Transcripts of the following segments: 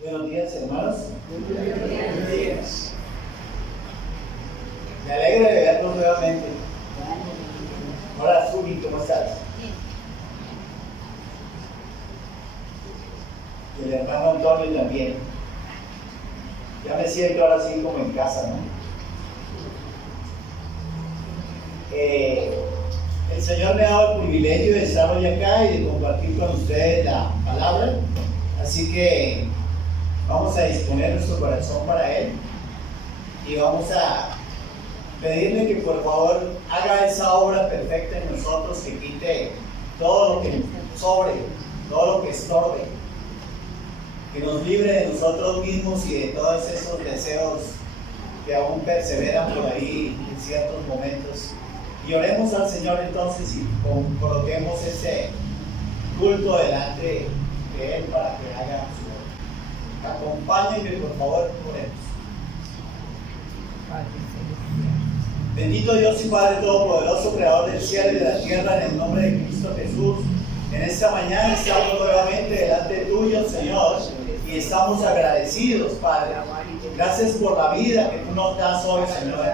Buenos días, hermanos. Buenos días. Me alegra de verlos nuevamente. Hola, Zuli, ¿cómo estás? Y el hermano Antonio también. Ya me siento ahora sí como en casa, ¿no? El Señor me ha dado el privilegio de estar hoy acá y de compartir con ustedes la palabra. Así que vamos a disponer nuestro corazón para Él y vamos a pedirle que por favor haga esa obra perfecta en nosotros, que quite todo lo que sobre, todo lo que estorbe, que nos libre de nosotros mismos y de todos esos deseos que aún perseveran por ahí en ciertos momentos. Y oremos al Señor entonces y coloquemos ese culto delante de Él para que haga su obra. Acompáñenme por favor, oremos. Bendito Dios y Padre Todopoderoso, Creador del cielo y de la tierra, en el nombre de Cristo Jesús, en esta mañana estamos nuevamente delante tuyo, Señor, y estamos agradecidos, Padre. Gracias por la vida que tú nos das hoy, Señor.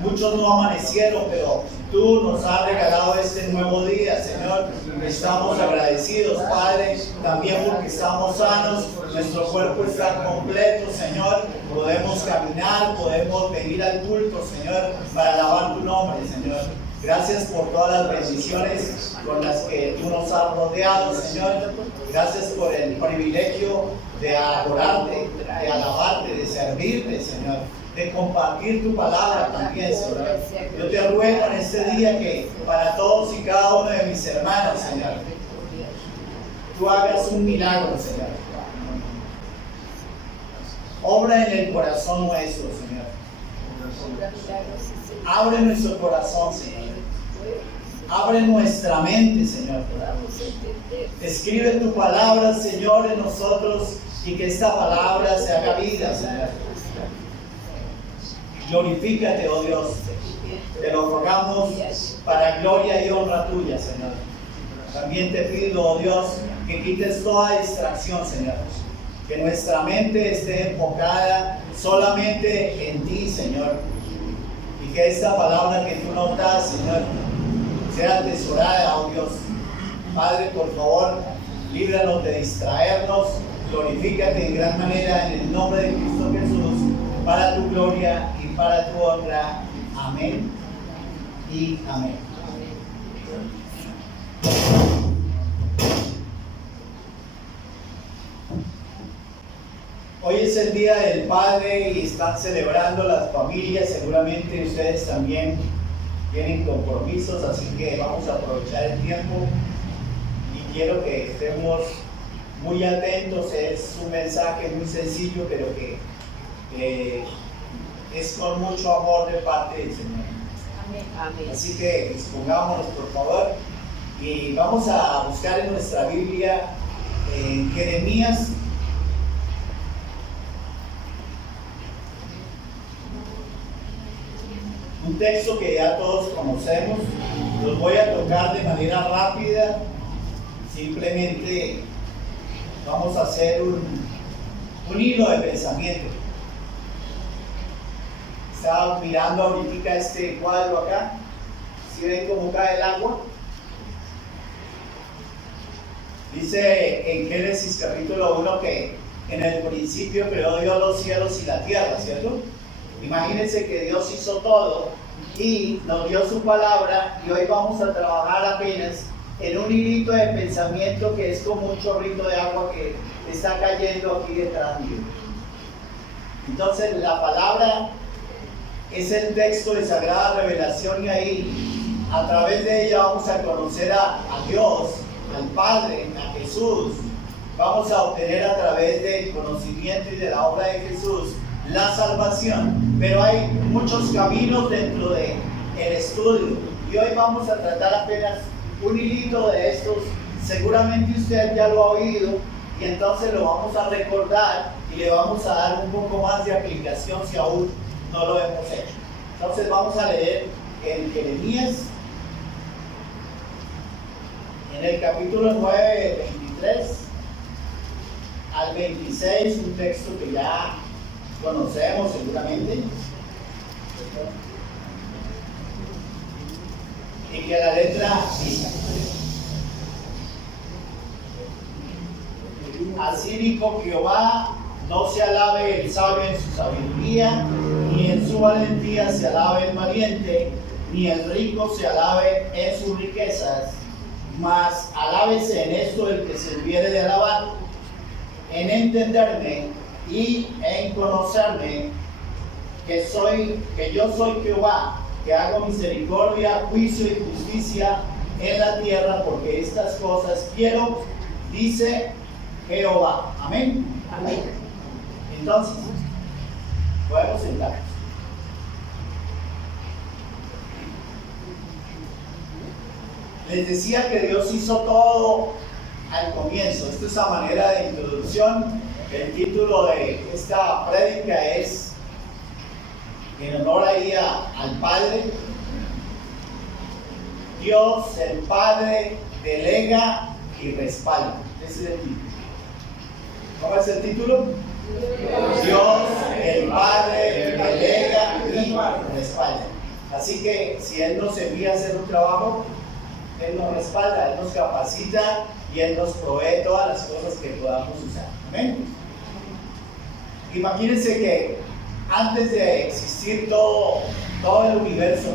Muchos no amanecieron, pero tú nos has regalado este nuevo día, Señor. Estamos agradecidos, Padre, también porque estamos sanos, nuestro cuerpo está completo, Señor. Podemos caminar, podemos venir al culto, Señor, para alabar tu nombre, Señor. Gracias por todas las bendiciones con las que tú nos has rodeado, Señor. Gracias por el privilegio de adorarte, de alabarte, de servirte, Señor, de compartir tu palabra también, Señor. Yo te ruego en este día que para todos y cada uno de mis hermanos, Señor, tú hagas un milagro, Señor. Obra en el corazón nuestro, Señor. Abre nuestro corazón, Señor. Abre nuestra mente, Señor. Escribe tu palabra, Señor, en nosotros y que esta palabra se haga vida, Señor. Glorifícate, oh Dios. Te lo rogamos para gloria y honra tuya, Señor. También te pido, oh Dios, que quites toda distracción, Señor. Que nuestra mente esté enfocada solamente en ti, Señor. Y que esta palabra que tú nos das, Señor, sea atesorada, oh Dios. Padre, por favor, líbranos de distraernos. Glorifícate en gran manera en el nombre de Cristo Jesús, para tu gloria y para tu honra. Amén y amén. Hoy es el Día del Padre y están celebrando las familias. Seguramente ustedes también tienen compromisos, así que vamos a aprovechar el tiempo y quiero que estemos muy atentos. Es un mensaje muy sencillo, pero que es con mucho amor de parte del Señor. Amén. Así que dispongámonos, por favor, y vamos a buscar en nuestra Biblia en Jeremías. Un texto que ya todos conocemos. Los voy a tocar de manera rápida. Simplemente vamos a hacer un hilo de pensamiento. Estaba mirando ahorita este cuadro acá. ¿Sí ven cómo cae el agua? Dice en Génesis capítulo 1 que en el principio creó Dios los cielos y la tierra, ¿cierto? Imagínense que Dios hizo todo y nos dio su palabra, y hoy vamos a trabajar apenas en un hilito de pensamiento que es como un chorrito de agua que está cayendo aquí detrás mío. Entonces la palabra es el texto de sagrada revelación, y ahí a través de ella vamos a conocer a Dios, al Padre, a Jesús. Vamos a obtener a través del conocimiento y de la obra de Jesús la salvación, pero hay muchos caminos dentro del estudio, y hoy vamos a tratar apenas un hilito de estos. Seguramente usted ya lo ha oído, y entonces lo vamos a recordar y le vamos a dar un poco más de aplicación si aún no lo hemos hecho. Entonces vamos a leer en Jeremías, en el capítulo 9, 23. al 26, un texto que ya conocemos seguramente, y que la letra dice: así dijo Jehová, no se alabe el sabio en su sabiduría, ni en su valentía se alabe el valiente, ni el rico se alabe en sus riquezas, mas alábese en esto el que se hubiere de alabar, en entenderme y en conocerme, que yo soy Jehová, que hago misericordia, juicio y justicia en la tierra, porque estas cosas quiero, dice Jehová. Amén. Amén. Entonces, podemos sentarnos. Les decía que Dios hizo todo al comienzo. Esto es a manera de introducción. El título de esta prédica es en honor ahí al Padre. Dios, el Padre, delega y respalda. Ese es el título. ¿Cómo es el título? Dios, el Padre, delega y respalda. Así que si Él nos envía a hacer un trabajo, Él nos respalda, Él nos capacita y Él nos provee todas las cosas que podamos usar. Amén. Imagínense que antes de existir todo el universo,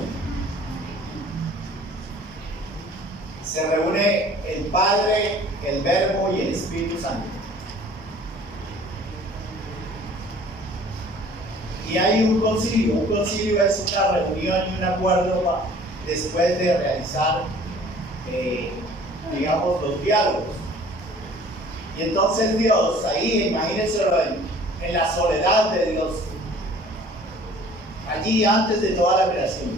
se reúne el Padre, el Verbo y el Espíritu Santo. Y hay un concilio. Un concilio es una reunión y un acuerdo después de realizar, digamos, los diálogos. Y entonces Dios, ahí imagínenselo en la soledad de Dios, allí antes de toda la creación.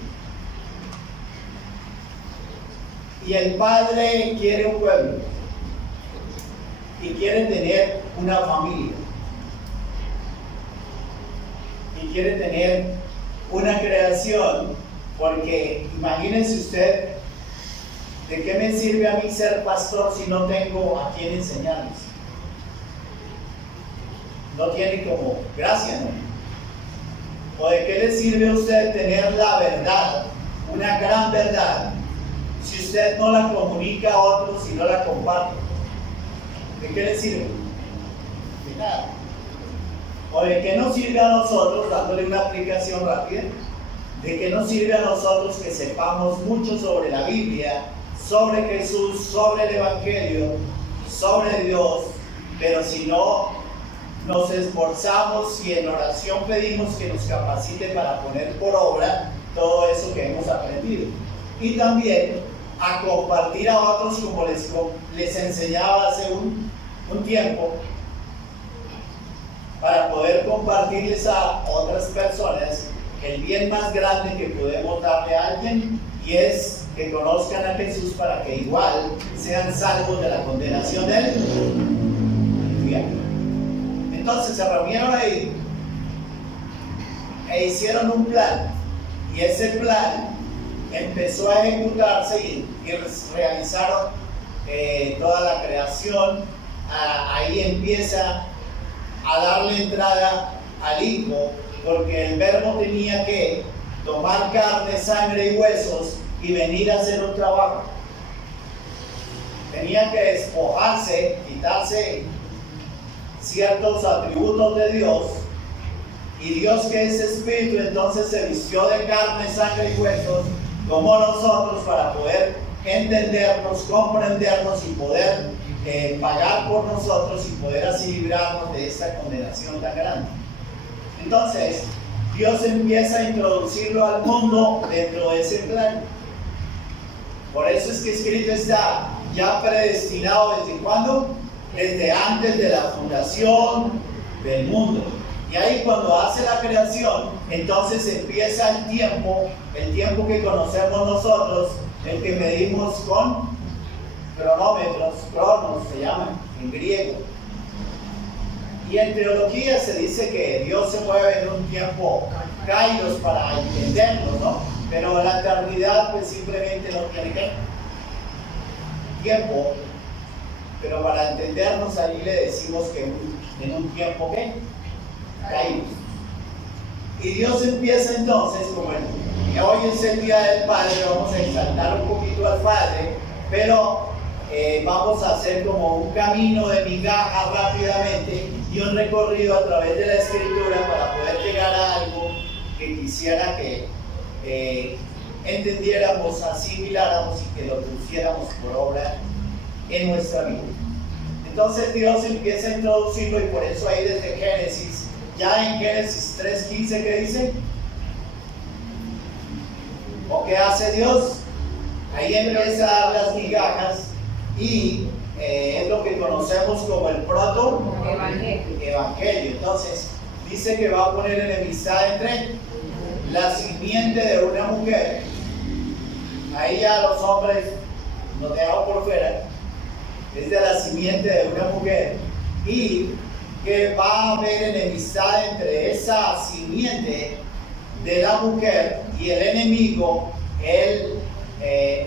Y el Padre quiere un pueblo y quiere tener una familia y quiere tener una creación, porque imagínense usted, ¿de qué me sirve a mí ser pastor si no tengo a quién enseñarles? No tiene como gracia, ¿no? ¿O de qué le sirve a usted tener la verdad, una gran verdad, si usted no la comunica a otros y no la comparte? ¿De qué le sirve? De nada. ¿O de qué nos sirve a nosotros, dándole una aplicación rápida, de qué nos sirve a nosotros que sepamos mucho sobre la Biblia, sobre Jesús, sobre el Evangelio, sobre Dios, pero si no nos esforzamos y en oración pedimos que nos capacite para poner por obra todo eso que hemos aprendido? Y también a compartir a otros, como les enseñaba hace un tiempo, para poder compartirles a otras personas el bien más grande que podemos darle a alguien, y es que conozcan a Jesús para que igual sean salvos de la condenación del infierno. Entonces se reunieron ahí e hicieron un plan, y ese plan empezó a ejecutarse y realizaron toda la creación. Ahí empieza a darle entrada al Hijo, porque el Verbo tenía que tomar carne, sangre y huesos y venir a hacer un trabajo. Tenía que despojarse, quitarse ciertos atributos de Dios, y Dios, que es Espíritu, entonces se vistió de carne, sangre y huesos como nosotros, para poder entendernos, comprendernos y poder pagar por nosotros y poder así librarnos de esta condenación tan grande. Entonces Dios empieza a introducirlo al mundo dentro de ese plan. Por eso es que escrito está, ya predestinado ¿desde cuándo? Desde antes de la fundación del mundo. Y ahí cuando hace la creación, entonces empieza el tiempo que conocemos nosotros, el que medimos con cronómetros, cronos se llaman en griego. Y en teología se dice que Dios se mueve en un tiempo kairos para entenderlo, ¿no? Pero la eternidad pues simplemente no tiene tiempo. pero para entendernos ahí le decimos que en un tiempo que caímos. Y Dios empieza entonces, como hoy es el Día del Padre, vamos a exaltar un poquito al Padre, pero vamos a hacer como un camino de migajas rápidamente y un recorrido a través de la Escritura para poder llegar a algo que quisiera que entendiéramos, asimiláramos y que lo pusiéramos por obra en nuestra vida. Entonces Dios empieza a introducirlo y por eso ahí desde Génesis, ya en Génesis 3:15, ¿qué dice? ¿O qué hace Dios? Ahí empieza a dar las migajas y es lo que conocemos como el proto-evangelio. Entonces dice que va a poner enemistad entre la simiente de una mujer. Ahí ya los hombres nos dejamos por fuera. Es de la simiente de una mujer y que va a haber enemistad entre esa simiente de la mujer y el enemigo, el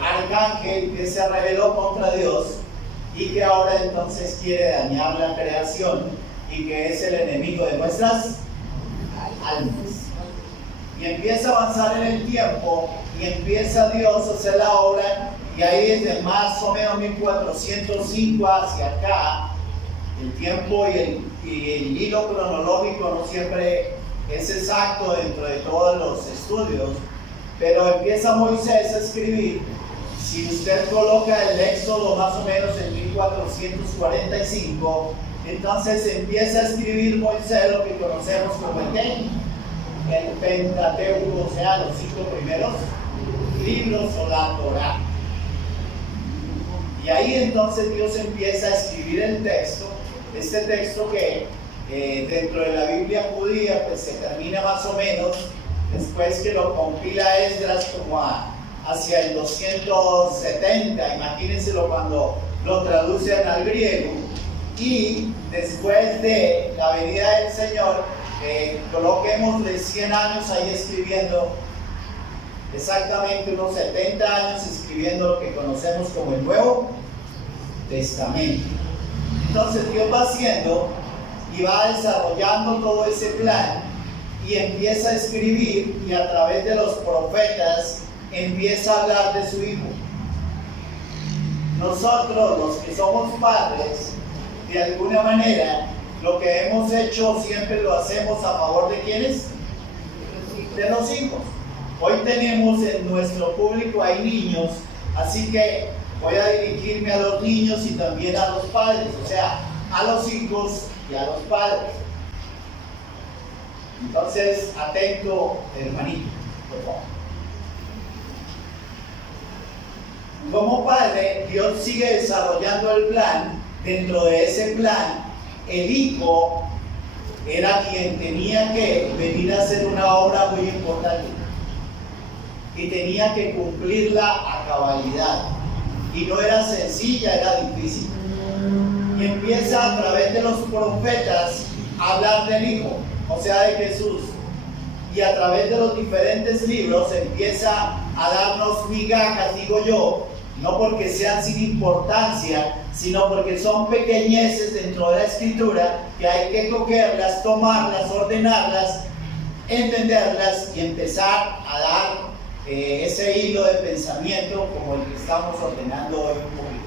arcángel que se rebeló contra Dios y que ahora entonces quiere dañar la creación y que es el enemigo de nuestras almas. Y empieza a avanzar en el tiempo y empieza Dios a hacer la obra. Y ahí desde más o menos 1405 hacia acá, el tiempo y el hilo cronológico no siempre es exacto dentro de todos los estudios, pero empieza Moisés a escribir. Si usted coloca el Éxodo más o menos en 1445, entonces empieza a escribir Moisés lo que conocemos como el Pentateuco, o sea, los 5 primeros libros o la Torá. Y ahí entonces Dios empieza a escribir el texto, este texto que dentro de la Biblia judía pues se termina más o menos después que lo compila Esdras como hacia el 270, imagínenselo cuando lo traducen al griego, y después de la venida del Señor, coloquémosle 100 años ahí escribiendo, exactamente unos 70 años escribiendo lo que conocemos como el Nuevo Testamento. Entonces Dios va haciendo y va desarrollando todo ese plan y empieza a escribir y a través de los profetas empieza a hablar de su Hijo. Nosotros los que somos padres, de alguna manera, lo que hemos hecho siempre lo hacemos a favor de ¿quiénes? De los hijos. Hoy tenemos en nuestro público hay niños, así que voy a dirigirme a los niños y también a los padres, o sea, a los hijos y a los padres. Entonces, atento, hermanito, por favor. Como padre, Dios sigue desarrollando el plan. Dentro de ese plan, el hijo era quien tenía que venir a hacer una obra muy importante y tenía que cumplirla a cabalidad. Y no era sencilla, era difícil. Y empieza a través de los profetas a hablar del Hijo, o sea, de Jesús. Y a través de los diferentes libros empieza a darnos migajas, digo yo, no porque sean sin importancia, sino porque son pequeñeces dentro de la Escritura que hay que cogerlas, tomarlas, ordenarlas, entenderlas y empezar a dar ese hilo de pensamiento como el que estamos ordenando hoy un poquito.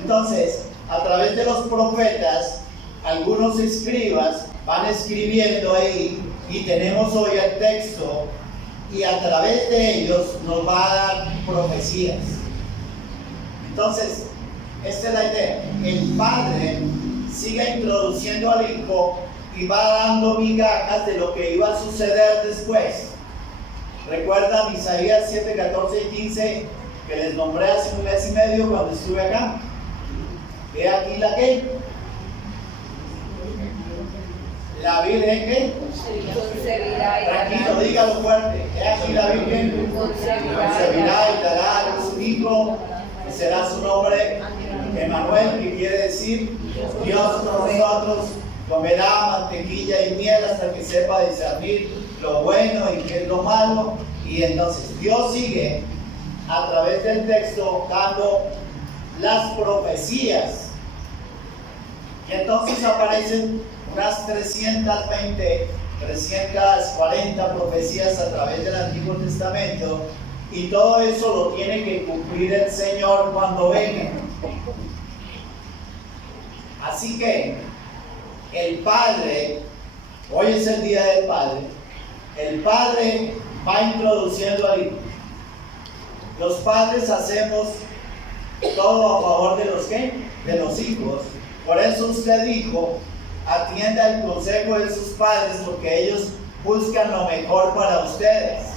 Entonces, a través de los profetas, algunos escribas van escribiendo ahí y tenemos hoy el texto y a través de ellos nos va a dar profecías. Entonces, esta es la idea. El Padre sigue introduciendo al Hijo y va dando migajas de lo que iba a suceder después. ¿Recuerdan Isaías 7, 14 y 15 que les nombré hace un mes y medio cuando estuve acá? Ve aquí la que la Virgen que tranquilo, dígalo fuerte. Ve aquí la Virgen concebirá y dará a luz un hijo que será su nombre Emmanuel, que quiere decir Dios con nosotros. Comerá mantequilla y miel hasta que sepa discernir lo bueno y qué es lo malo. Y entonces Dios sigue a través del texto dando las profecías Y entonces aparecen unas 340 profecías a través del Antiguo Testamento, y todo eso lo tiene que cumplir el Señor cuando venga. Así que el Padre, hoy es el día del Padre, el Padre va introduciendo al Hijo. Los padres hacemos todo a favor de los ¿qué? De los hijos. Por eso usted dijo, atienda el consejo de sus padres, porque ellos buscan lo mejor para ustedes.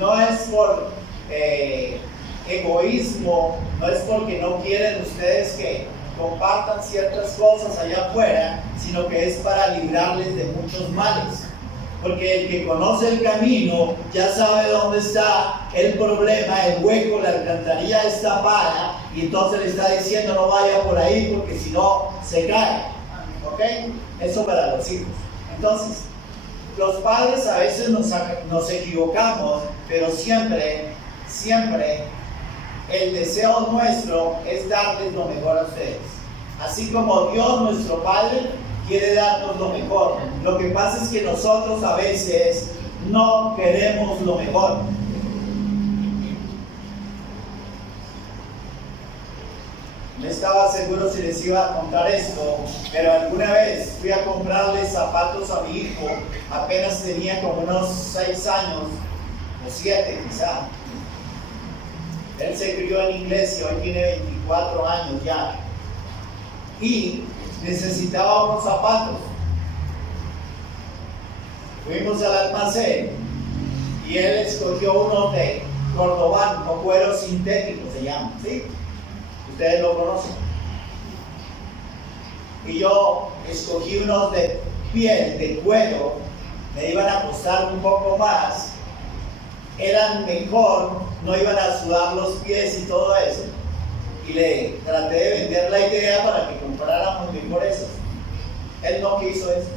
No es por egoísmo, no es porque no quieren ustedes que compartan ciertas cosas allá afuera, sino que es para librarles de muchos males. Porque el que conoce el camino ya sabe dónde está el problema, el hueco, la alcantarilla destapada, y entonces le está diciendo no vaya por ahí porque si no se cae. ¿Ok? Eso para los hijos. Entonces, los padres a veces nos equivocamos, pero siempre el deseo nuestro es darles lo mejor a ustedes. Así como Dios, nuestro Padre, quiere darnos lo mejor. Lo que pasa es que nosotros a veces no queremos lo mejor. No estaba seguro si les iba a contar esto, pero alguna vez fui a comprarle zapatos a mi hijo, apenas tenía como unos 6 años, o 7 quizá. Él se crió en iglesia, hoy tiene 24 años ya. Y necesitaba unos zapatos. Fuimos al almacén y él escogió unos de cordobán o cuero sintético se llama, ¿sí? Ustedes lo conocen. Y yo escogí unos de piel, de cuero, me iban a costar un poco más, eran mejor, no iban a sudar los pies y todo eso. Y le traté de vender la idea para que compráramos mejor esos. Él no quiso eso.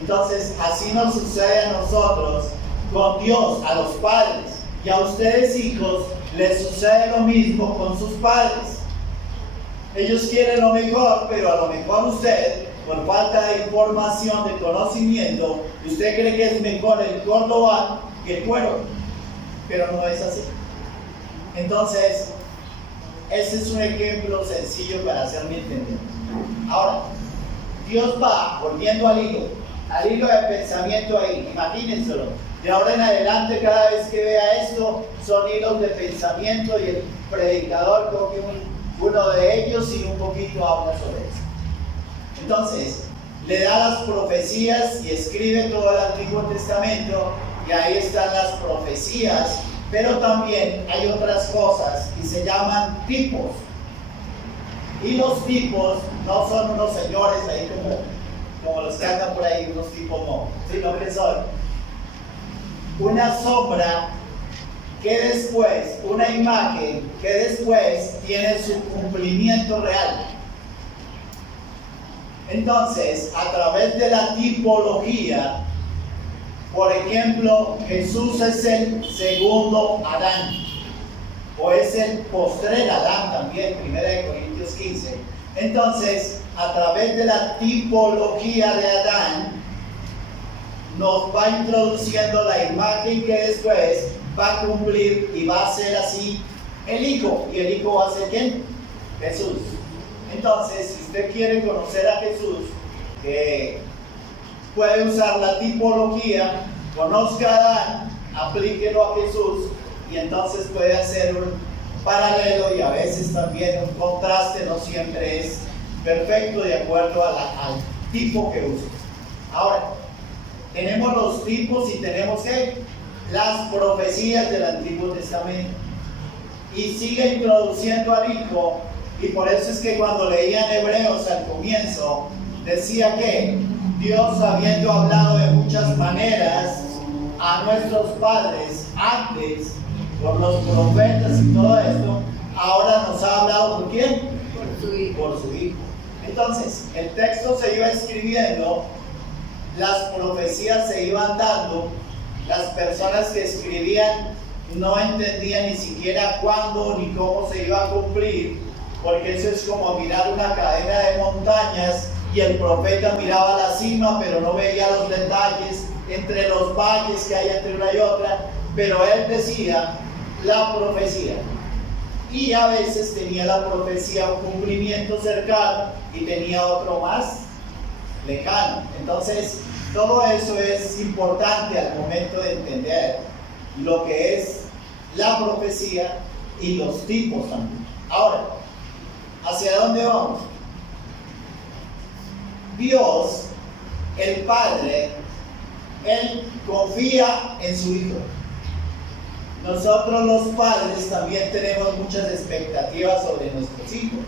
Entonces, así nos sucede a nosotros con Dios, a los padres. Y a ustedes, hijos, les sucede lo mismo con sus padres. Ellos quieren lo mejor, pero a lo mejor usted, por falta de información, de conocimiento, usted cree que es mejor el cordobán que el cuero. Pero no es así. Entonces, ese es un ejemplo sencillo para hacerme entender. Ahora, Dios va volviendo al hilo de pensamiento ahí, imagínenselo. De ahora en adelante, cada vez que vea esto, son hilos de pensamiento y el predicador coge uno de ellos y un poquito habla sobre eso. Entonces, le da las profecías y escribe todo el Antiguo Testamento, y ahí están las profecías. Pero también hay otras cosas y se llaman tipos. Y los tipos no son unos señores ahí como los que andan por ahí, unos tipos no, sino que son una sombra que después, una imagen que después tiene su cumplimiento real. Entonces, a través de la tipología, por ejemplo, Jesús es el segundo Adán, o es el postrer Adán también, 1 Corintios 15. Entonces, a través de la tipología de Adán, nos va introduciendo la imagen que después va a cumplir y va a ser así el Hijo. ¿Y el Hijo va a ser quién? Jesús. Entonces, si usted quiere conocer a Jesús, puede usar la tipología, conozca a Adán, aplíquelo a Jesús, y entonces puede hacer un paralelo y a veces también un contraste, no siempre es perfecto de acuerdo al tipo que use. Ahora, tenemos los tipos y tenemos las profecías del Antiguo Testamento. Y sigue introduciendo al Hijo, y por eso es que cuando leían Hebreos al comienzo, decía que Dios, habiendo hablado de muchas maneras a nuestros padres antes, por los profetas y todo esto, ahora nos ha hablado ¿por quién? Por su Hijo. Entonces, el texto se iba escribiendo, las profecías se iban dando, las personas que escribían no entendían ni siquiera cuándo ni cómo se iba a cumplir, porque eso es como mirar una cadena de montañas y el profeta miraba la cima, pero no veía los detalles entre los valles que hay entre una y otra, pero él decía la profecía. Y a veces tenía la profecía un cumplimiento cercano y tenía otro más lejano. Entonces, todo eso es importante al momento de entender lo que es la profecía y los tipos también. Ahora, ¿hacia dónde vamos? Dios, el Padre, Él confía en su Hijo. Nosotros los padres también tenemos muchas expectativas sobre nuestros hijos.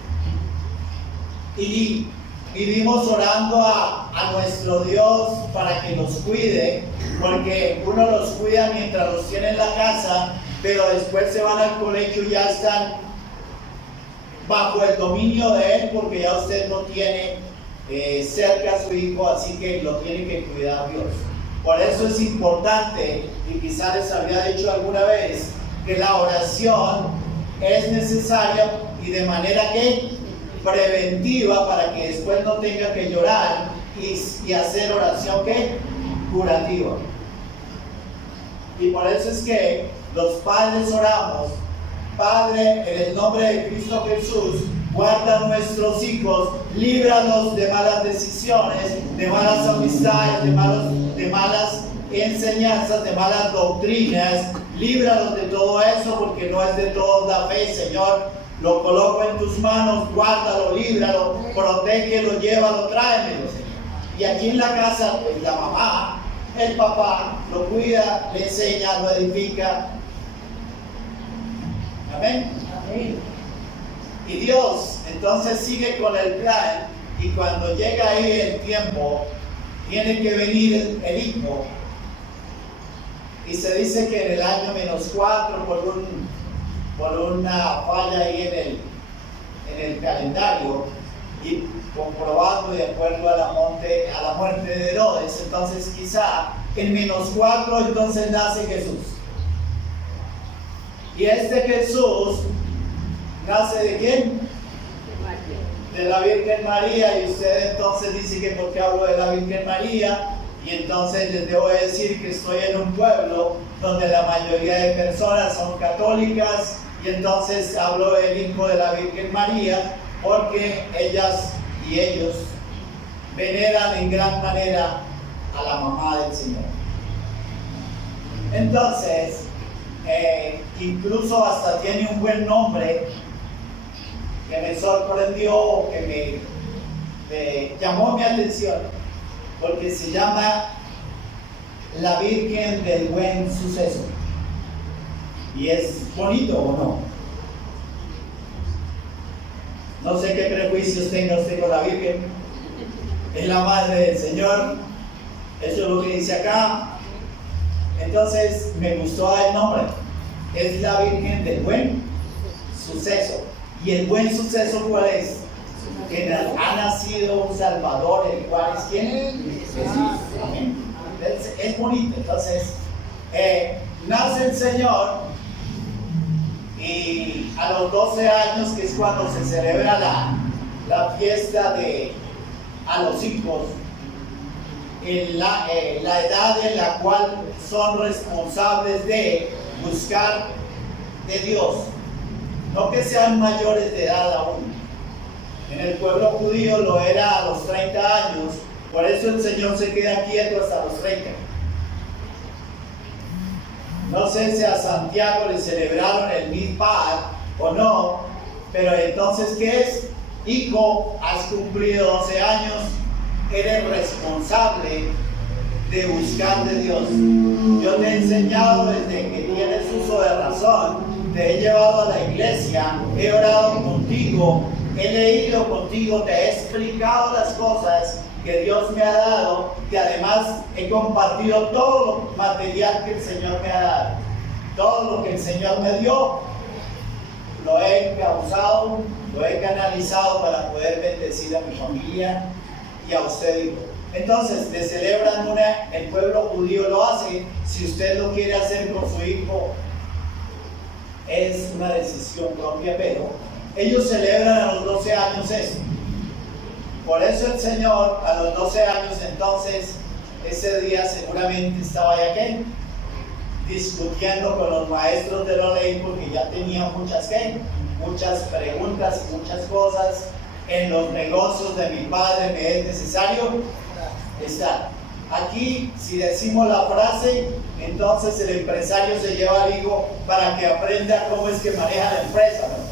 Y vivimos orando a nuestro Dios para que nos cuide, porque uno los cuida mientras los tiene en la casa, pero después se van al colegio y ya están bajo el dominio de Él, porque ya usted no tiene cerca a su hijo, así que lo tiene que cuidar Dios. Por eso es importante, y quizás les había dicho alguna vez, que la oración es necesaria y de manera que preventiva, para que después no tenga que llorar y hacer oración que curativa. Y por eso es que los padres oramos: Padre, en el nombre de Cristo Jesús, guarda a nuestros hijos, líbralos de malas decisiones, de malas amistades, de malas enseñanzas, de malas doctrinas. Líbralos de todo eso, porque no es de todos la fe, Señor. Lo coloco en tus manos, guárdalo, líbralo, protégelo, llévalo, tráemelo, Señor. Y aquí en la casa, pues la mamá, el papá, lo cuida, le enseña, lo edifica. Amén. Amén. Y Dios entonces sigue con el plan, y cuando llega ahí el tiempo, tiene que venir el hijo. Y se dice que en el año -4, por una falla ahí en el calendario, y comprobando de acuerdo a la muerte de Herodes, entonces quizá en -4 entonces nace Jesús. Y este Jesús nace ¿de quién? De la Virgen María. Y usted entonces dice que ¿por qué hablo de la Virgen María? Y entonces les debo decir que estoy en un pueblo donde la mayoría de personas son católicas, y entonces hablo del hijo de la Virgen María, porque ellas y ellos veneran en gran manera a la mamá del Señor. Entonces, incluso hasta tiene un buen nombre que me sorprendió, que me llamó mi atención, porque se llama la Virgen del Buen Suceso. ¿Y es bonito o no? No sé qué prejuicios tenga usted con la Virgen. Es la madre del Señor, eso es lo que dice acá. Entonces me gustó el nombre. Es la Virgen del Buen Suceso. ¿Y el buen suceso cuál es? Que ha nacido un Salvador, el cual es ¿quién? Jesús. Amén. Es bonito. Entonces, nace el Señor, y a los 12 años, que es cuando se celebra la fiesta a los hijos, en la edad en la cual son responsables de buscar de Dios, no que sean mayores de edad aún. En el pueblo judío lo era a los 30 años, por eso el Señor se queda quieto hasta los 30. No sé si a Santiago le celebraron el Mizpat o no, pero entonces ¿qué es? Hijo, has cumplido 12 años, eres responsable de buscar de Dios. Yo te he enseñado desde que tienes uso de razón, te he llevado a la iglesia, he orado contigo, he leído contigo, te he explicado las cosas que Dios me ha dado, y además he compartido todo el material que el Señor me ha dado. Todo lo que el Señor me dio, lo he causado, lo he canalizado para poder bendecir a mi familia y a usted, hijo. Entonces, le celebran el pueblo judío lo hace. Si usted lo quiere hacer con su hijo, es una decisión propia, pero ellos celebran a los 12 años eso. Por eso el Señor a los 12 años entonces, ese día seguramente estaba ya ¿qué? Discutiendo con los maestros de la ley, porque ya tenía muchas preguntas y muchas cosas. En los negocios de mi Padre me es necesario estar. Aquí, si decimos la frase, entonces el empresario se lleva al hijo para que aprenda cómo es que maneja la empresa, ¿no?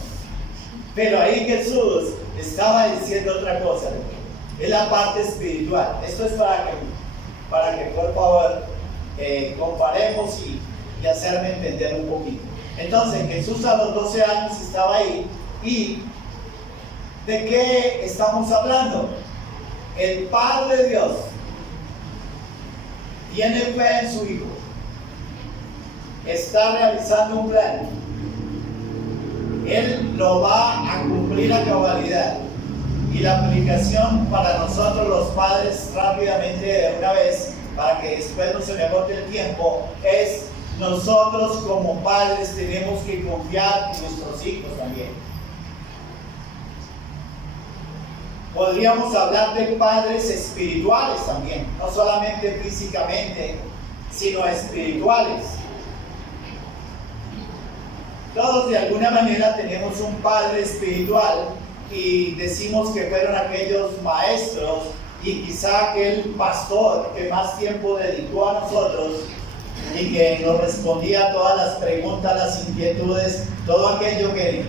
Pero ahí Jesús estaba diciendo otra cosa, ¿no? Es la parte espiritual. Esto es para que por favor comparemos y hacerme entender un poquito. Entonces Jesús a los 12 años estaba ahí. ¿Y de qué estamos hablando? El Padre de Dios tiene fe en su Hijo, está realizando un plan, Él lo va a cumplir a cabalidad. Y la aplicación para nosotros los padres, rápidamente de una vez, para que después no se me agote el tiempo, es: nosotros como padres tenemos que confiar en nuestros hijos también. Podríamos hablar de padres espirituales también, no solamente físicamente, sino espirituales. Todos de alguna manera tenemos un padre espiritual y decimos que fueron aquellos maestros y quizá aquel pastor que más tiempo dedicó a nosotros y que nos respondía a todas las preguntas, las inquietudes, todo aquello que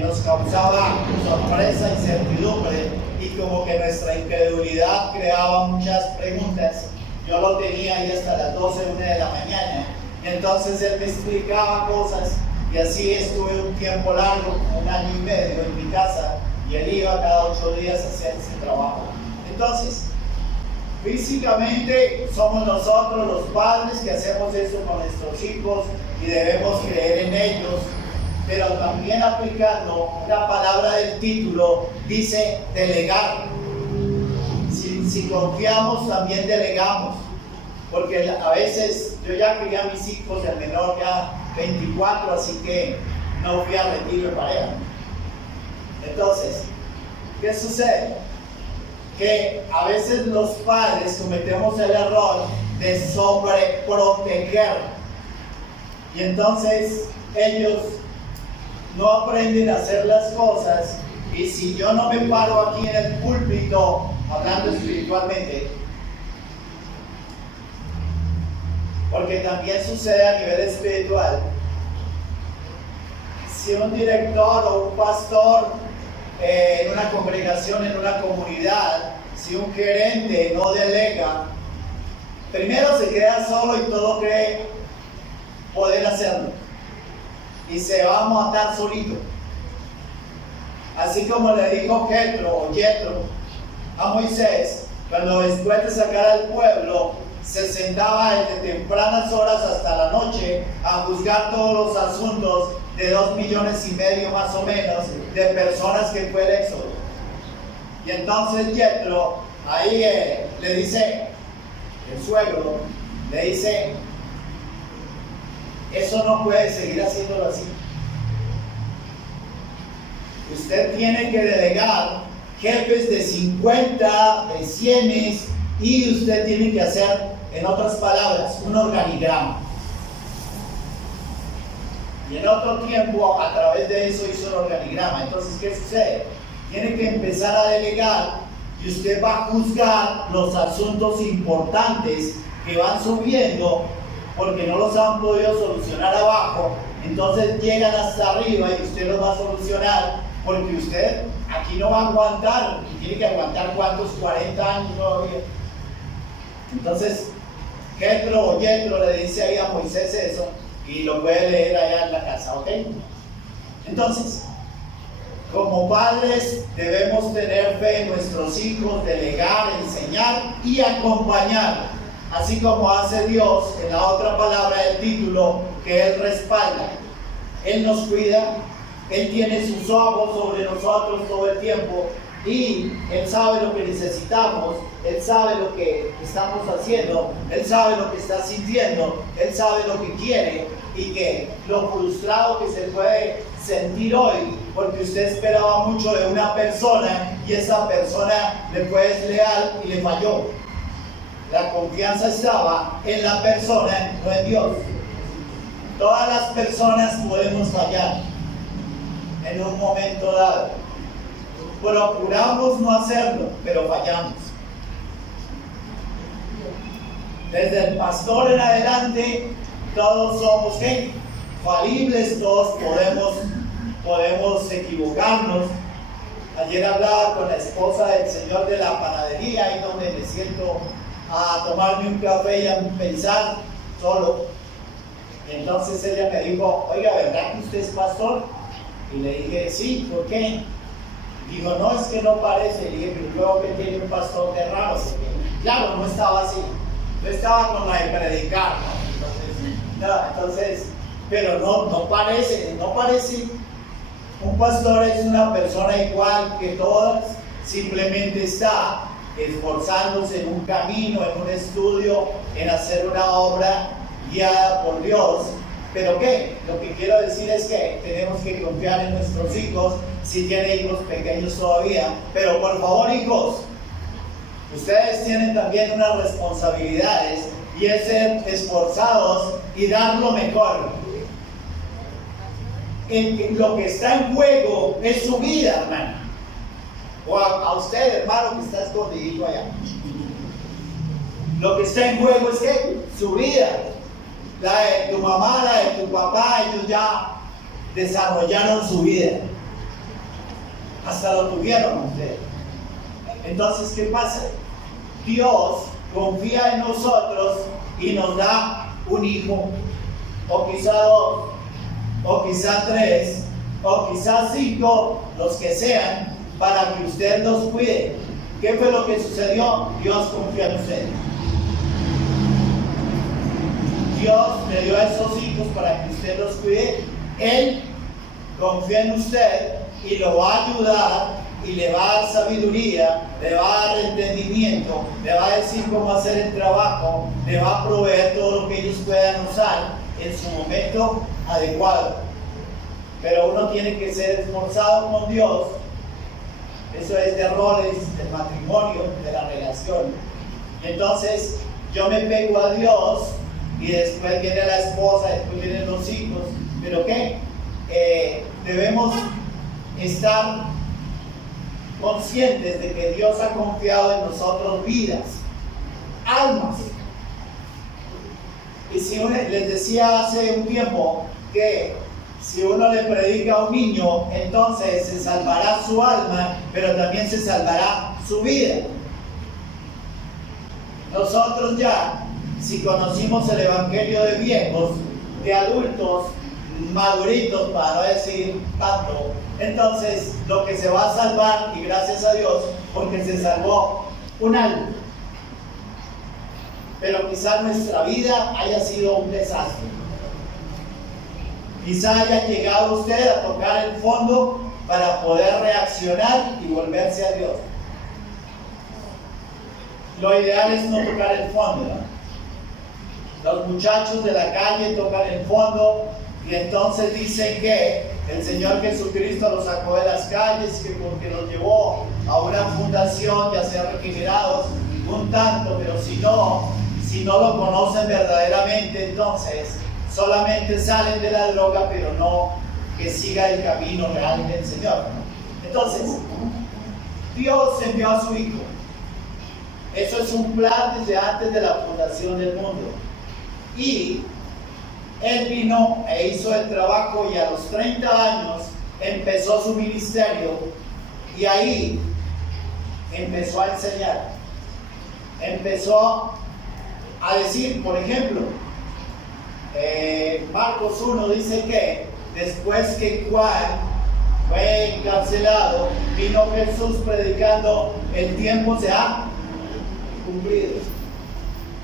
nos causaba sorpresa, incertidumbre, y como que nuestra incredulidad creaba muchas preguntas. Yo lo tenía ahí hasta las 12, 1 de la mañana, y entonces él me explicaba cosas, y así estuve un tiempo largo, como 1 año y medio en mi casa, y él iba cada 8 días a hacer ese trabajo. Entonces, físicamente somos nosotros los padres que hacemos eso con nuestros hijos y debemos creer en ellos, pero también aplicando una palabra del título, dice delegar. Si confiamos, también delegamos, porque a veces yo ya crié a mis hijos, el menor ya 24, así que no fui a retiro de pareja. Entonces, ¿qué sucede? Que a veces los padres cometemos el error de sobreproteger, y entonces ellos no aprenden a hacer las cosas. Y si yo no me paro aquí en el púlpito hablando espiritualmente, porque también sucede a nivel espiritual, si un director o un pastor en una congregación, en una comunidad, si un gerente no delega, primero se queda solo y todo cree poder hacerlo, y se va a matar solito. Así como le dijo Jethro a Moisés, cuando después de sacar al pueblo, se sentaba desde tempranas horas hasta la noche a juzgar todos los asuntos de 2,5 millones más o menos de personas que fue el éxodo. Y entonces Jethro ahí le dice, el suegro, le dice: eso no puede seguir haciéndolo así. Usted tiene que delegar jefes de 50, de 100, y usted tiene que hacer, en otras palabras, un organigrama. Y en otro tiempo, a través de eso, hizo un organigrama. Entonces, ¿qué sucede? Tiene que empezar a delegar, y usted va a juzgar los asuntos importantes que van subiendo, porque no los han podido solucionar abajo. Entonces llegan hasta arriba y usted los va a solucionar, porque usted aquí no va a aguantar, y tiene que aguantar ¿cuántos? 40 años todavía. Entonces Jethro le dice ahí a Moisés eso, y lo puede leer allá en la casa, ¿ok? Entonces, como padres debemos tener fe en nuestros hijos, delegar, enseñar y acompañar, así como hace Dios en la otra palabra del título, que Él respalda. Él nos cuida, Él tiene sus ojos sobre nosotros todo el tiempo, y Él sabe lo que necesitamos, Él sabe lo que estamos haciendo, Él sabe lo que está sintiendo, Él sabe lo que quiere, y que lo frustrado que se puede sentir hoy porque usted esperaba mucho de una persona y esa persona le fue desleal y le falló. La confianza estaba en la persona, no en Dios. Todas las personas podemos fallar en un momento dado. Procuramos no hacerlo, pero fallamos. Desde el pastor en adelante, todos somos ¿qué? Falibles, todos podemos equivocarnos. Ayer hablaba con la esposa del señor de la panadería, ahí donde me siento a tomarme un café y a pensar solo. Entonces ella me dijo, oiga, ¿verdad que usted es pastor? Y le dije, sí, ¿por qué? Dijo, no, es que no parece. Y le dije, pero luego que tiene un pastor de raro. Claro, no estaba así. No estaba con la de predicar, ¿no? Entonces, pero no parece. Un pastor es una persona igual que todas, simplemente está esforzándose en un camino, en un estudio, en hacer una obra guiada por Dios. ¿Pero qué? Lo que quiero decir es que tenemos que confiar en nuestros hijos, si tienen hijos pequeños todavía. Pero por favor, hijos, ustedes tienen también unas responsabilidades y es ser esforzados y dar lo mejor. Lo que está en juego es su vida, hermano. O a usted, hermano, que está escondidito allá. Lo que está en juego es ¿qué? Su vida. La de tu mamá, la de tu papá, ellos ya desarrollaron su vida. Hasta lo tuvieron ustedes. Entonces, ¿qué pasa? Dios confía en nosotros y nos da un hijo, o quizá dos, o quizá tres, o quizá cinco, los que sean, para que usted los cuide. ¿Qué fue lo que sucedió? Dios confía en usted. Dios le dio a esos hijos para que usted los cuide. Él confía en usted y lo va a ayudar y le va a dar sabiduría, le va a dar entendimiento, le va a decir cómo hacer el trabajo, le va a proveer todo lo que ellos puedan usar en su momento adecuado. Pero uno tiene que ser esforzado con Dios. Eso es de roles, del matrimonio, de la relación. Y entonces yo me pego a Dios y después viene la esposa, después vienen los hijos. ¿Pero qué? Debemos estar conscientes de que Dios ha confiado en nosotros vidas, almas. Y si uno, les decía hace un tiempo que si uno le predica a un niño, entonces se salvará su alma, pero también se salvará su vida. Nosotros ya, si conocimos el evangelio de viejos, de adultos, maduritos, para no decir tanto, entonces lo que se va a salvar, y gracias a Dios, porque se salvó un alma. Pero quizá nuestra vida haya sido un desastre. Quizá haya llegado usted a tocar el fondo para poder reaccionar y volverse a Dios. Lo ideal es no tocar el fondo, ¿no? Los muchachos de la calle tocan el fondo y entonces dicen que el Señor Jesucristo los sacó de las calles, que porque los llevó a una fundación y a ser regenerados un tanto, pero si no lo conocen verdaderamente, entonces solamente salen de la droga, pero no que siga el camino real del Señor. Entonces, Dios envió a su Hijo. Eso es un plan desde antes de la fundación del mundo. Y Él vino e hizo el trabajo y a los 30 años empezó su ministerio y ahí empezó a enseñar. Empezó a decir, por ejemplo, Marcos 1 dice que después que Juan fue encarcelado, vino Jesús predicando: el tiempo se ha cumplido,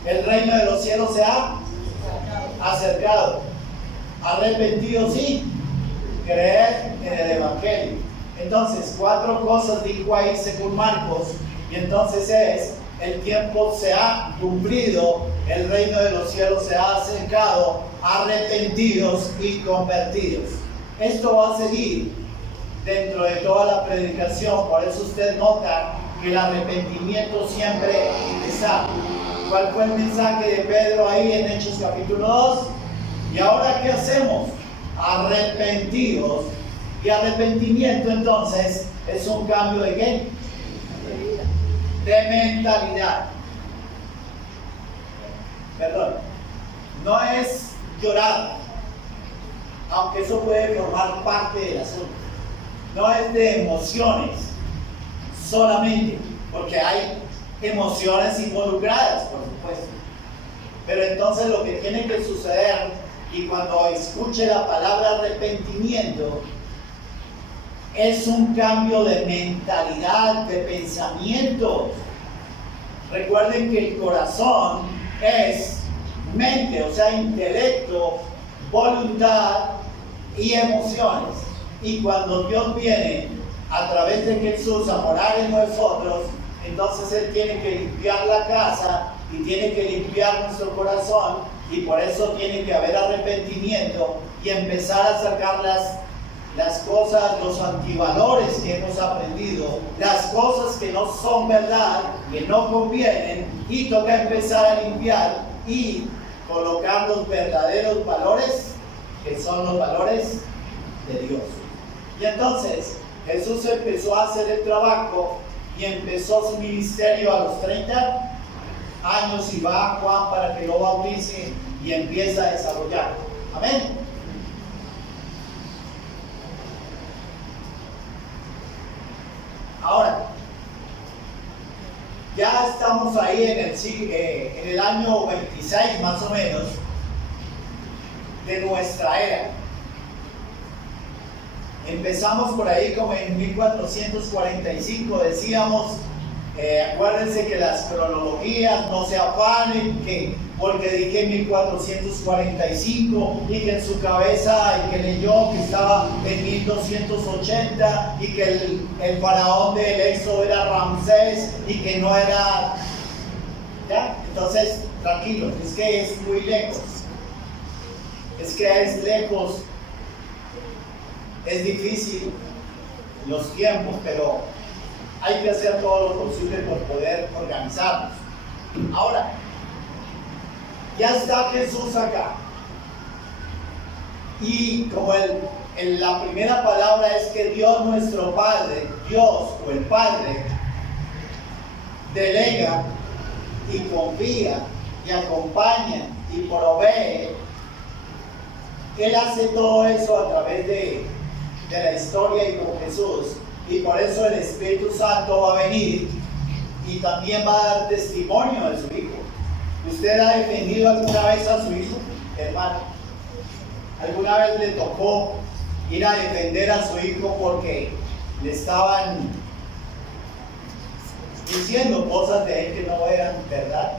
el reino de los cielos se ha acercado, arrepentidos y creer en el evangelio. Entonces 4 cosas dijo ahí según Marcos, y entonces es: el tiempo se ha cumplido, el reino de los cielos se ha acercado, arrepentidos y convertidos. Esto va a seguir dentro de toda la predicación, por eso usted nota que el arrepentimiento siempre está. ¿Cuál fue el mensaje de Pedro ahí en Hechos capítulo 2? ¿Y ahora qué hacemos? Arrepentidos. Y arrepentimiento entonces es un cambio de qué? De mentalidad. Perdón. No es llorar, aunque eso puede formar parte del asunto. No es de emociones solamente, porque hay emociones involucradas, por supuesto. Pero entonces lo que tiene que suceder, y cuando escuche la palabra arrepentimiento, es un cambio de mentalidad, de pensamiento. Recuerden que el corazón es mente, o sea, intelecto, voluntad y emociones. Y cuando Dios viene a través de Jesús a morar en nosotros, entonces Él tiene que limpiar la casa y tiene que limpiar nuestro corazón, y por eso tiene que haber arrepentimiento y empezar a sacar las cosas, los antivalores que hemos aprendido, las cosas que no son verdad, que no convienen, y toca empezar a limpiar y colocar los verdaderos valores, que son los valores de Dios. Y entonces Jesús empezó a hacer el trabajo y empezó su ministerio a los 30 años, y va a Juan para que lo bautice y empieza a desarrollar. Amén. Ahora, ya estamos ahí en el año 26 más o menos de nuestra era. Empezamos por ahí como en 1445, decíamos. Acuérdense que las cronologías no se afanen, porque dije 1445 y que en su cabeza, y que leyó que estaba en 1280 y que el faraón del Éxodo era Ramsés y que no era. ¿Ya? Entonces, tranquilos, es que es muy lejos. Es que es lejos. Es difícil los tiempos, pero hay que hacer todo lo posible por poder organizarnos. Ahora, ya está Jesús acá. Y como la primera palabra es que Dios nuestro Padre, Dios o el Padre, delega y confía y acompaña y provee. Él hace todo eso a través de la historia y con Jesús. Y por eso el Espíritu Santo va a venir y también va a dar testimonio de su Hijo. ¿Usted ha defendido alguna vez a su hijo, hermano? ¿Alguna vez le tocó ir a defender a su hijo porque le estaban diciendo cosas de él que no eran verdad?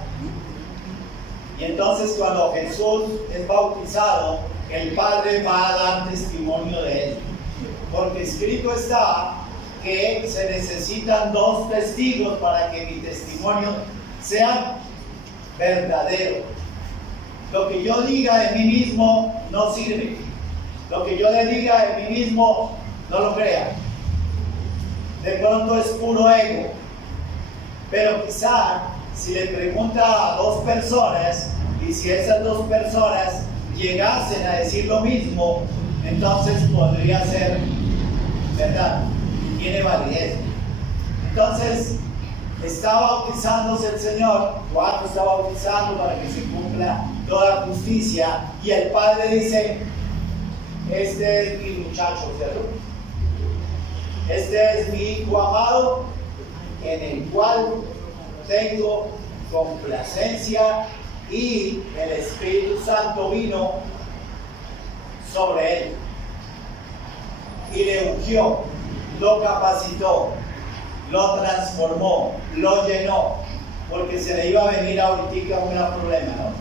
Y entonces cuando Jesús es bautizado, el Padre va a dar testimonio de él. Porque escrito está que se necesitan 2 testigos para que mi testimonio sea verdadero. Lo que yo diga de mí mismo no sirve. Lo que yo le diga de mí mismo, no lo crea. De pronto es puro ego. Pero quizá si le pregunta a 2 personas, y si esas 2 personas llegasen a decir lo mismo, entonces podría ser verdad. Tiene validez. Entonces, está bautizándose el Señor, Juan está bautizando para que se cumpla toda justicia, y el Padre dice: este es mi muchacho, ¿cierto? Este es mi Hijo amado, en el cual tengo complacencia, y el Espíritu Santo vino sobre él y le ungió, lo capacitó, lo transformó, lo llenó, porque se le iba a venir ahorita un gran problema, ¿no?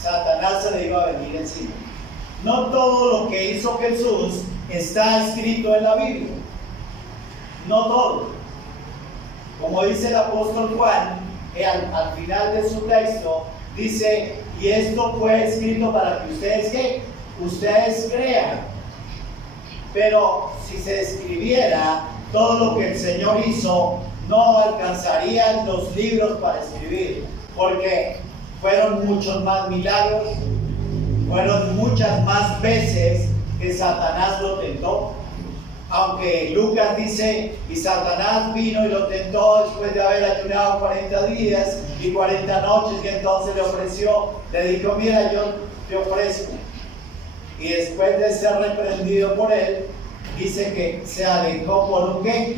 Satanás se le iba a venir encima. No todo lo que hizo Jesús está escrito en la Biblia. No todo. Como dice el apóstol Juan, al final de su texto, dice: y esto fue escrito para que ustedes, ¿qué? Ustedes crean Pero si se escribiera todo lo que el Señor hizo, no alcanzarían los libros para escribir, porque fueron muchos más milagros, fueron muchas más veces que Satanás lo tentó. Aunque Lucas dice, y Satanás vino y lo tentó después de haber ayunado 40 días y 40 noches, y entonces le dijo, mira, yo te ofrezco. Y después de ser reprendido por él, dice que se alejó por un ¿qué?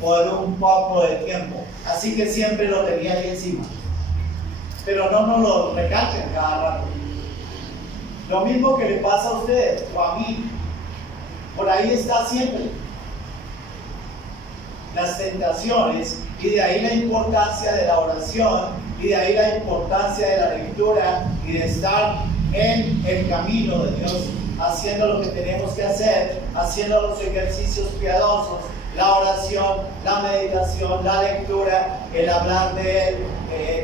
Por un poco de tiempo. Así que siempre lo tenía ahí encima. Pero no nos lo recalcan cada rato. Lo mismo que le pasa a usted o a mí. Por ahí está siempre. Las tentaciones, y de ahí la importancia de la oración, y de ahí la importancia de la lectura, y de estar en el camino de Dios, haciendo lo que tenemos que hacer, haciendo los ejercicios piadosos, la oración, la meditación, la lectura, el hablar de Él,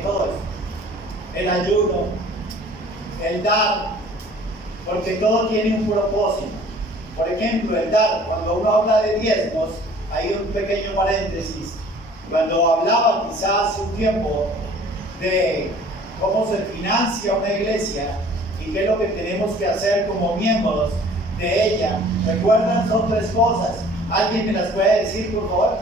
todo eso. El ayuno, el dar, porque todo tiene un propósito. Por ejemplo, el dar, cuando uno habla de diezmos, hay un pequeño paréntesis. Cuando hablaba quizás hace un tiempo de cómo se financia una iglesia y qué es lo que tenemos que hacer como miembros de ella, ¿recuerdan? Son 3 cosas. ¿Alguien me las puede decir, por favor?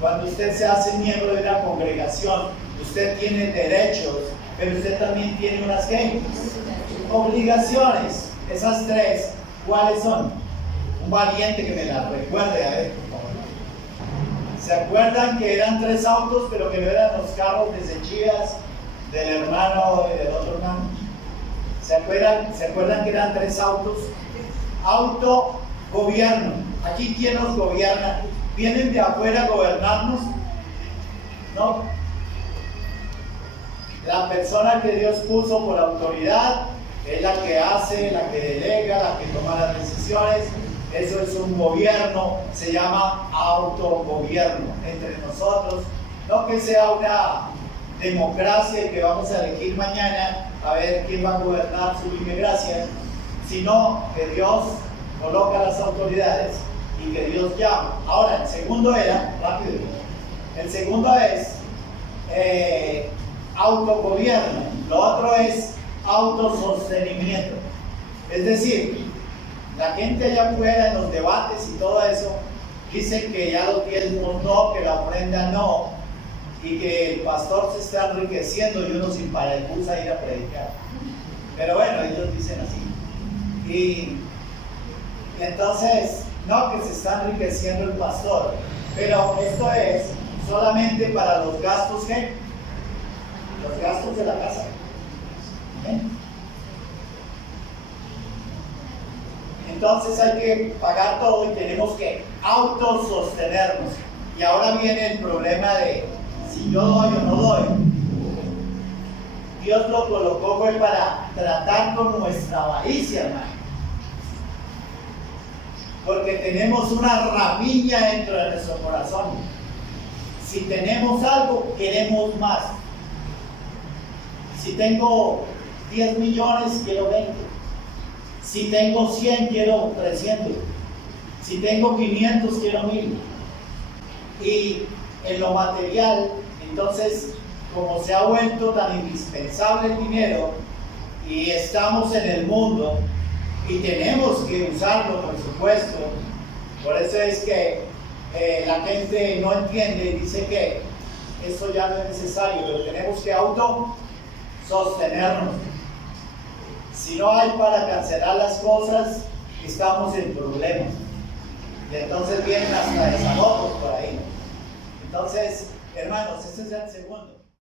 Cuando usted se hace miembro de una congregación, usted tiene derechos, pero usted también tiene unas ¿qué? Obligaciones. Esas 3, ¿cuáles son? Un valiente que me las recuerde, a ver, por favor. ¿Se acuerdan que eran 3 autos, pero que no eran los carros de Chivas, del hermano y del otro hermano? ¿Se acuerdan que eran 3 autos? Autogobierno. ¿Aquí quién nos gobierna? ¿Vienen de afuera a gobernarnos? No. La persona que Dios puso por autoridad es la que hace, la que delega, la que toma las decisiones. Eso es un gobierno, se llama autogobierno entre nosotros. No que sea una democracia y que vamos a elegir mañana a ver quién va a gobernar su libre gracia, sino que Dios coloca las autoridades y que Dios llama. Ahora, el segundo era, rápido, el segundo es autogobierno, lo otro es autosostenimiento. Es decir, la gente allá afuera en los debates y todo eso dicen que ya los diezmos no, que la ofrenda no, y que el pastor se está enriqueciendo y uno sin para el bus a ir a predicar. Pero bueno, ellos dicen así. Y entonces, no, que se está enriqueciendo el pastor, pero esto es solamente para los gastos, ¿qué? Los gastos de la casa. ¿Eh? Entonces hay que pagar todo y tenemos que autosostenernos. Y ahora viene el problema de si yo doy o no doy. Dios lo colocó fue para tratar con nuestra avaricia, hermano. Porque tenemos una rapiña dentro de nuestro corazón. Si tenemos algo, queremos más. Si tengo 10 millones, quiero 20. Si tengo 100, quiero 300. Si tengo 500, quiero 1000. Y en lo material, entonces, como se ha vuelto tan indispensable el dinero y estamos en el mundo y tenemos que usarlo, por supuesto, por eso es que la gente no entiende y dice que eso ya no es necesario, pero tenemos que autosostenernos. Si no hay para cancelar las cosas, estamos en problemas. Y entonces vienen hasta desalojos por ahí. Entonces, hermanos, ese es el segundo.